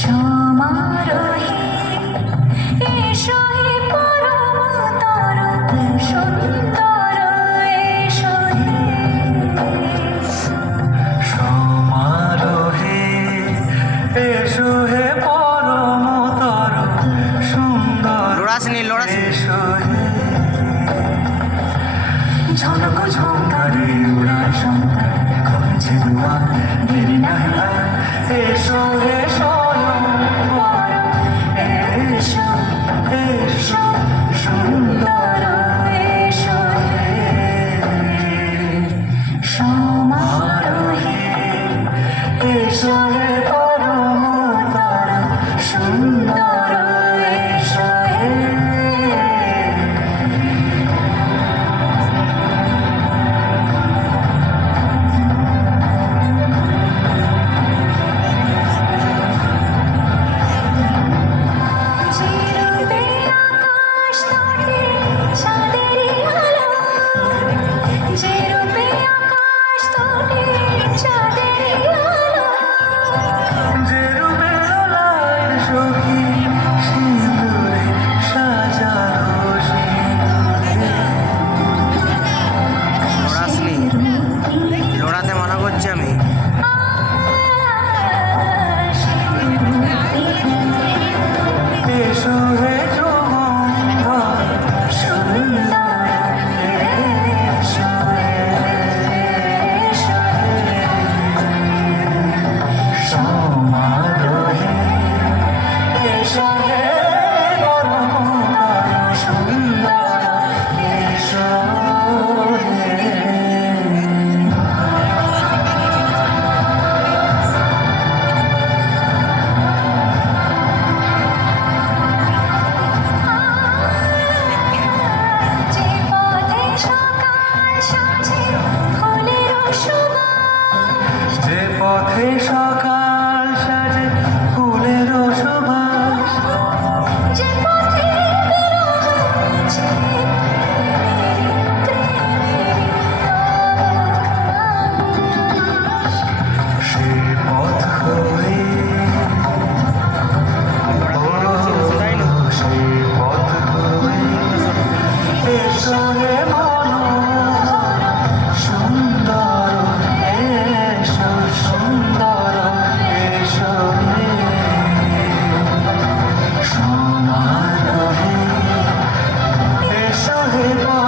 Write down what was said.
সমারোহে আসেনি লোড আসেনি ঝলক ঝোঁকারে উড়ায় শঙ্কা করেছে দেরি এসো এসো। পথে সকাল Oh,